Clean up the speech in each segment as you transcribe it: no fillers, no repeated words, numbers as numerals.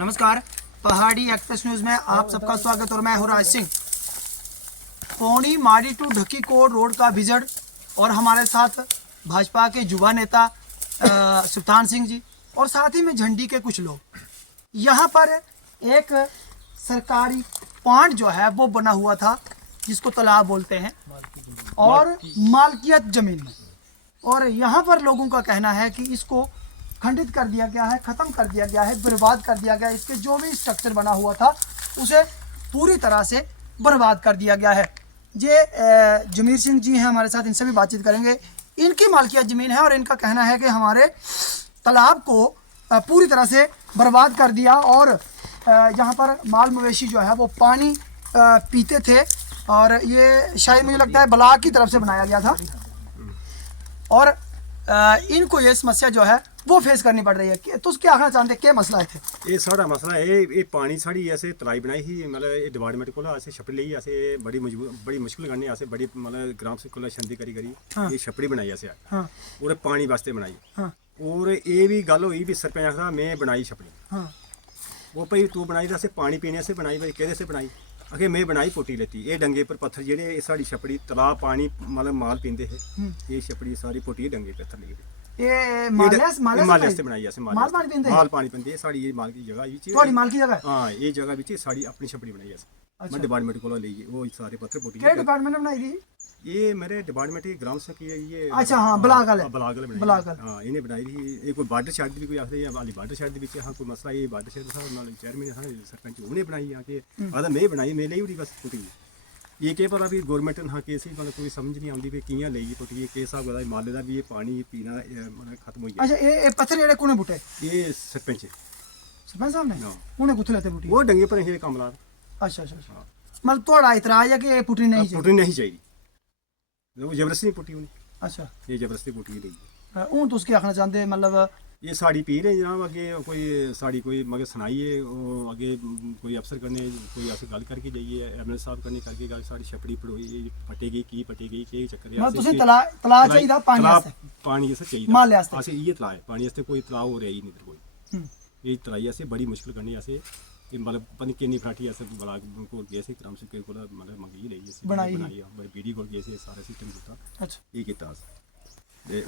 नमस्कार, पहाड़ी express news में आप सबका स्वागत और मैं हूं राज सिंह। पौनी माड़ी टू ढकीकोट रोड का विजिट और हमारे साथ भाजपा के युवा नेता सुल्तान सिंह जी और साथ ही में झंडी के कुछ लोग। यहां पर एक सरकारी पॉइंट जो है वो बना हुआ था जिसको तालाब बोलते हैं और मालकियत ज़मीन में, और यहाँ पर लोगों का कहना है कि इसको खंडित कर दिया गया है, ख़त्म कर दिया गया है, बर्बाद कर दिया गया है। इसके जो भी स्ट्रक्चर बना हुआ था उसे पूरी तरह से बर्बाद कर दिया गया है। ये जमीर सिंह जी हैं हमारे साथ, इनसे भी बातचीत करेंगे। इनकी मालकियत ज़मीन है और इनका कहना है कि हमारे तालाब को पूरी तरह से बर्बाद कर दिया और यहाँ पर माल मवेशी जो है वो पानी पीते थे और ये शायद मुझे लगता है ब्लॉक की तरफ से बनाया गया था और इनको ये समस्या जो है वो फेस करनी पड़ रही है। तो क्या आखना चाहते क्या मसला है? ये साढ़ा मसला है, ये पानी साड़ी ऐसे तलाई बनाई ही मतलब ये डिपार्टमेंट को ऐसे छपड़ी ली ऐसे बड़ी मुश्किल करनी ऐसे बड़ी मतलब ग्राम से को छंदी करी ये छपड़ी बनाई ऐसे और पानी वास्ते बनाई और ये भी गल हुई भी सरपंच आखदा मैं बनाई छपड़ी वो भाई तू बनाई ऐसे पानी पीने से बनाई भाई कहदे से बनाई आगे मैं बनाई पोटी लेती ये डंगे पर पत्थर जेडे साड़ी छपड़ी तलाब पानी मतलब माल पींदे है ये छपड़ी सारी पोटी डंगे पत्थर लगे ये माल से बनाई ऐसे माल पानी पींदे माल पानी पींदे साड़ी ये माल की जगह ये थोड़ी माल की जगह हां ये जगह विच साड़ी अपनी छपड़ी बनाई ऐसे मैं डिपार्टमेंट को ले वो सारे पत्थर पोटी क्या डिपार्टमेंट ने बनाई थी? ये मेरे डिपार्टमेंट की ग्राम से की ये अच्छा हां बलागल हां इन्हें बनाई थी ये कोई बार्डर शहर दी कोई आखदे या वाली बार्डर शहर दी विच हां कोई मसला ये बार्डर शहर दा नाल चेयरमैन हां सरपंच उन्हें बनाई आके आदा मैं बनाई मैं लेई उड़ी बस पोटी ये के पता भी गवर्नमेंट हाँ केस ही मतलब कोई समझ नहीं आती भी कियां लेगी पोटी ये केस आ गदा माले दा भी ये पानी पीना मतलब खत्म हो गया। अच्छा ये पत्थर जेडे कोने बुटे ये सरपंच साहब ने उन्हें कुछ लेते बुटी वो डंगे पर ये कमला। अच्छा मतलब थोड़ा इतराज है कि ये पुटनी नहीं चाहिए? पुटनी नहीं चाहिए वो जबरदस्ती नहीं पुटी उन्हें। अच्छा ये जबरदस्ती पुटी नहीं हूँ तो उसकी आखना चाहते मतलब ये साड़ी पी रहे जनाब अगे कोई साड़ी कोई मगर सुनाइए अगे कोई अफसर करने कोई ऐसे गल करके जाइए एमएलए साहब करने करके गल साड़ी छपड़ी पड़ोई पटेगी के चक्कर मतलब तुसे तला चाहिए पानी वास्ते पानी ऐसे चाहिए माल वास्ते ऐसे ये तला है पानी वास्ते कोई तलाव हो रहा ही नहीं इधर कोई ये तलाई ऐसे बड़ी मुश्किल करनी ऐसे मतलब पता किन्नी फराठी ऐसे ब्लाक को गए थे ग्राम सेवक को मतलब मंगी लेई बनाई बीडी को गए सारा सिस्टम किया। अच्छा ये किया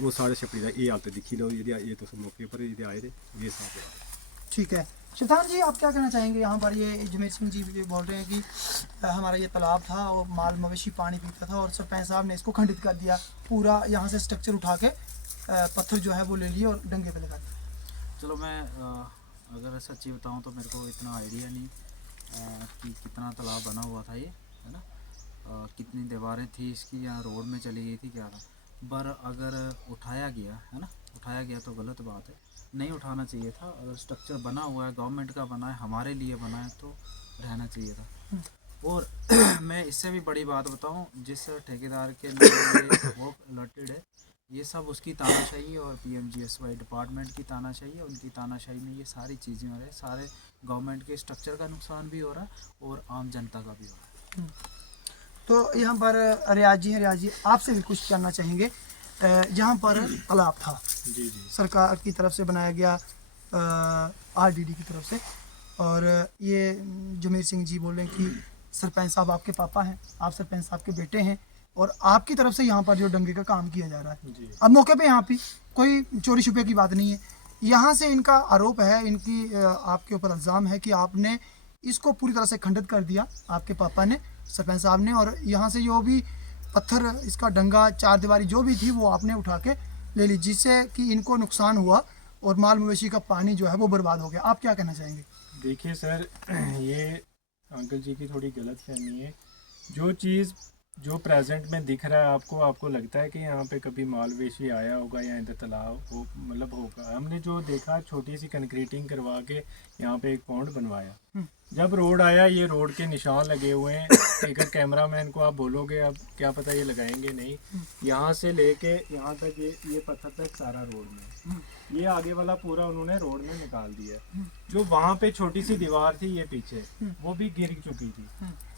वो सारे छपड़ी का ये हालत दिखी लो ये तो मौके पर ये आए थे ये सब ठीक है। सुल्तान जी आप क्या कहना चाहेंगे? यहाँ पर ये जमीर सिंह जी भी बोल रहे हैं कि हमारा ये तालाब था और माल मवेशी पानी पीता था और सरपंच साहब ने इसको खंडित कर दिया, पूरा यहाँ से स्ट्रक्चर उठा के पत्थर जो है वो ले लिए और डंगे पे लगा दिया। चलो मैं अगर सच्ची बताऊँ तो मेरे को इतना आइडिया नहीं कि कितना तालाब बना हुआ था ये है ना, कितनी दीवारें थी इसकी, यहाँ रोड में चली गई थी क्या था, पर अगर उठाया गया है ना, उठाया गया तो गलत बात है, नहीं उठाना चाहिए था। अगर स्ट्रक्चर बना हुआ है गवर्नमेंट का बना है हमारे लिए बना है तो रहना चाहिए था। और मैं इससे भी बड़ी बात बताऊं, जिस ठेकेदार के लिए वो अलर्टेड है ये सब उसकी तानाशाही और PMGSY डिपार्टमेंट की तानाशाही है, उनकी तानाशाही में ये सारी चीज़ें हो रही है, सारे गवर्नमेंट के स्ट्रक्चर का नुकसान भी हो रहा है और आम जनता का भी हो रहा है। तो यहाँ पर रियाज जी आपसे भी कुछ जानना चाहेंगे। जहाँ पर तालाब था जी सरकार की तरफ से बनाया गया RDD की तरफ से, और ये जमीर सिंह जी बोल रहे हैं कि सरपंच साहब आपके पापा हैं, आप सरपंच साहब के बेटे हैं और आपकी तरफ से यहाँ पर जो डंगे का काम किया जा रहा है अब मौके पे यहाँ पे कोई चोरी छुपे की बात नहीं है। यहाँ से इनका आरोप है, इनकी आपके ऊपर इल्ज़ाम है कि आपने इसको पूरी तरह से खंडित कर दिया, आपके पापा ने सरपंच साहब ने, और यहाँ से जो भी पत्थर इसका डंगा चार दीवारी जो भी थी वो आपने उठा के ले ली, जिससे कि इनको नुकसान हुआ और माल मवेशी का पानी जो है वो बर्बाद हो गया। आप क्या कहना चाहेंगे? देखिए सर, ये अंकल जी की थोड़ी गलत फहमी है। जो चीज़ जो प्रेजेंट में दिख रहा है आपको लगता है कि यहाँ पे कभी मालवेशी आया होगा या इधर तालाब हो मतलब होगा। हमने जो देखा छोटी सी कंक्रीटिंग करवा के यहाँ पे एक पॉन्ड बनवाया। जब रोड आया ये रोड के निशान लगे हुए हैं, अगर कैमरामैन को आप बोलोगे अब क्या पता ये लगाएंगे नहीं, यहाँ से लेके यहाँ तक ये पत्थर तक सारा रोड में, ये आगे वाला पूरा उन्होंने रोड में निकाल दिया। जो वहाँ पे छोटी सी दीवार थी ये पीछे वो भी गिर चुकी थी,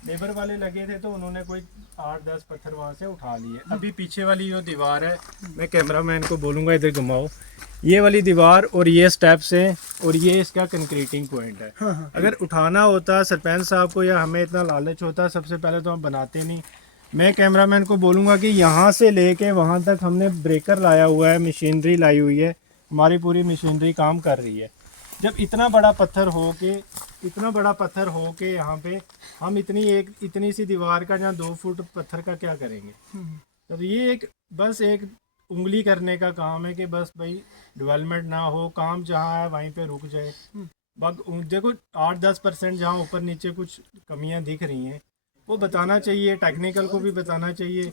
लेबर वाले लगे थे तो उन्होंने कोई 8-10 पत्थर वहाँ से उठा लिए। अभी पीछे वाली जो दीवार है, मैं कैमरामैन को बोलूँगा इधर घुमाओ, ये वाली दीवार और ये स्टेप्स हैं और ये इसका कंक्रीट मीटिंग पॉइंट है। अगर उठाना होता सरपंच साहब को या हमें इतना लालच होता, सबसे पहले तो हम बनाते नहीं। मैं कैमरामैन को बोलूँगा कि यहाँ से लेके वहाँ तक हमने ब्रेकर लाया हुआ है, मशीनरी लाई हुई है, हमारी पूरी मशीनरी काम कर रही है। जब इतना बड़ा पत्थर हो के यहाँ पे हम इतनी सी दीवार का जहाँ 2 फुट पत्थर का क्या करेंगे? तब ये बस एक उंगली करने का काम है कि बस भाई डेवलपमेंट ना हो, काम जहाँ है वहीं पे रुक जाए। देखो 8-10% जहाँ ऊपर नीचे कुछ कमियां दिख रही हैं वो बताना चाहिए, टेक्निकल को भी बताना चाहिए,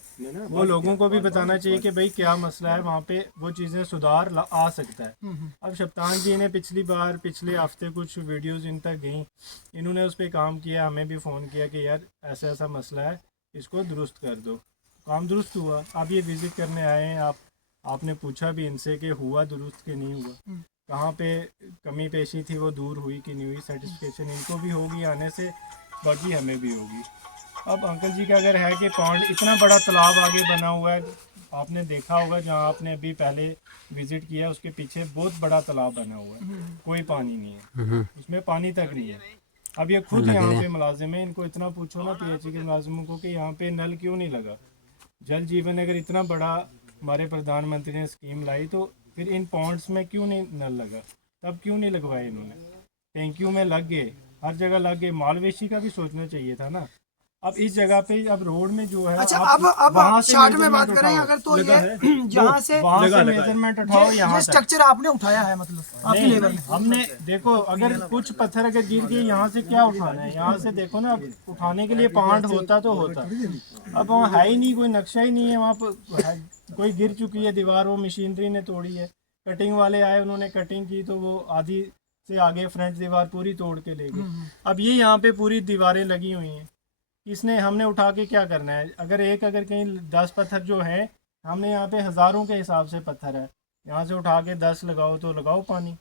वो लोगों को भी बताना चाहिए कि भाई क्या मसला है, वहाँ पे वो चीज़ें सुधार आ सकता है। अब शब्तान जी ने पिछले हफ्ते कुछ वीडियोस इन तक गई, इन्होंने उस पर काम किया, हमें भी फ़ोन किया कि यार ऐसा ऐसा मसला है, इसको दुरुस्त कर दो। काम दुरुस्त हुआ। आप ये विज़िट करने आए हैं, आपने पूछा भी इनसे कि हुआ दुरुस्त कि नहीं हुआ, कहाँ पे कमी पेशी थी वो दूर हुई कि नहीं हुई। सेटिस्फेक्शन इनको भी होगी आने से, बाकी हमें भी होगी। अब अंकल जी का अगर है कि पॉन्ड इतना बड़ा तालाब आगे बना हुआ है, आपने देखा होगा जहाँ आपने अभी पहले विज़िट किया उसके पीछे बहुत बड़ा तालाब बना हुआ है, कोई पानी नहीं है, उसमें पानी तक नहीं है। अब ये खुद यहाँ पे मुलाजिम है, इनको इतना पूछो ना PHE के मुलाजिमों को कि यहाँ पे नल क्यों नहीं लगा। जल जीवन अगर इतना बड़ा हमारे प्रधानमंत्री ने स्कीम लाई तो फिर इन पॉन्ड्स में क्यों नहीं नल लगा, तब क्यों नहीं लगवाए इन्होंने? टैंकियों में लग गए, हर जगह लग गए, मालवेशी का भी सोचना चाहिए था ना। अब इस जगह पे अब रोड में जो है, अच्छा अब शॉर्ट में बात करें अगर तो ये जहाँ से मेजरमेंट उठाओ, यहाँ स्ट्रक्चर आपने उठाया है, मतलब आपकी लेबर ने। हमने देखो अगर कुछ पत्थर अगर गिर गए यहाँ से क्या उठाना है, यहाँ से देखो ना, उठाने के लिए पांड होता तो होता, अब वहाँ है ही नहीं, कोई नक्शा ही नहीं है वहाँ पर, कोई गिर चुकी है दीवार, वो मशीनरी ने तोड़ी है, कटिंग वाले आए उन्होंने कटिंग की तो वो आधी से आगे फ्रंट दीवार पूरी तोड़ के ले गए। अब ये यहाँ पे पूरी दीवारें लगी हुई हैं, इसने हमने उठा के क्या करना है? अगर कहीं 10 पत्थर जो है, हमने यहाँ पे हज़ारों के हिसाब से पत्थर है, यहाँ से उठा के 10 लगाओ तो लगाओ पानी।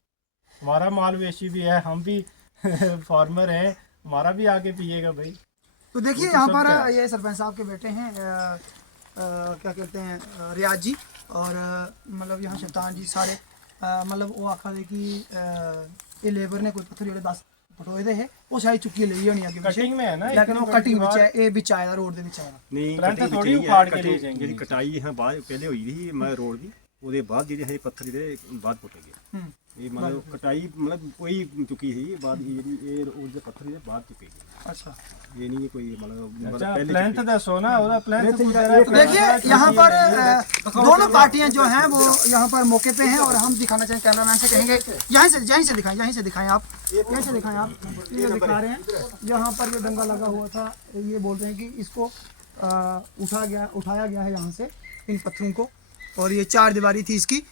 हमारा मालवेशी भी है, हम भी फार्मर हैं, हमारा भी आके पिएगा भाई। तो देखिए यहाँ पर ये सरपंच साहब के बेटे हैं, क्या कहते हैं, रियाज जी, और मतलब यहाँ शैतान जी सारे, मतलब वो आखा दे कि ये लेबर ने कोई पत्थर जोड़े 10 फटोए दे है, वो शायद चुकी ले होनी है कटिंग में है ना, लेकिन वो कटिंग विच है, ये विच आया रोड दे विच आया नहीं, कटिंग थोड़ी उखाड़ के ले जाएंगे। ਜਿਹੜੀ ਕਟਾਈ ਹੈ ਬਾਅਦ ਪਹਿਲੇ ਹੋਈ ਸੀ ਮੈਂ ਰੋਡ ਦੀ, ਉਹਦੇ ਬਾਅਦ ਜਿਹੜੇ ਹੈ ਪੱਥਰ ਜਿਹੜੇ ਬਾਅਦ ਪੁੱਟੇ ਗਏ। ਇਹ ਮਤਲਬ ਕਟਾਈ ਮਤਲਬ ਕੋਈ ਚੁੱਕੀ ਸੀ ਬਾਅਦ ਹੀ, ਜਿਹੜੀ ਇਹ ਰੋਡ ਦੇ ਪੱਥਰ ਜਿਹੜੇ ਬਾਅਦ ਚੁੱਕੇ ਗਏ। अच्छा, ये नहीं है कोई मतलब पहले प्लेंथ दसो ना, ਉਹਦਾ प्लेंथ देखिए यहाँ पर दोनों पार्टियां जो हैं वो यहाँ पर मौके पे हैं, और हम दिखाना चाहें, कैमरामैन से कहेंगे यहीं से दिखाएं, यहीं से दिखाएं आप, यहीं से दिखाएं आप, ये दिखा रहे हैं यहाँ पर ये दंगा लगा हुआ था, ये बोल रहे हैं कि इसको उठाया गया है यहाँ से इन पत्थरों को, और ये 4 दीवारी थी इसकी,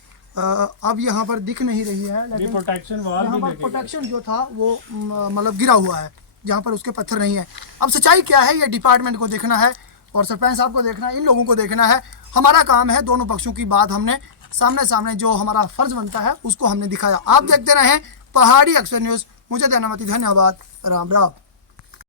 अब यहाँ पर दिख नहीं रही है, लेकिन प्रोटेक्शन वाल यहाँ भी पर लगे। प्रोटेक्शन जो था वो मतलब गिरा हुआ है, जहाँ पर उसके पत्थर नहीं है। अब सच्चाई क्या है ये डिपार्टमेंट को देखना है, और सरपंच साहब को देखना है, इन लोगों को देखना है। हमारा काम है दोनों पक्षों की बात हमने सामने जो हमारा फर्ज बनता है उसको हमने दिखाया। आप देखते रहें पहाड़ी एक्सप्रेस न्यूज़। मुझे धन्यवाद, राम राम।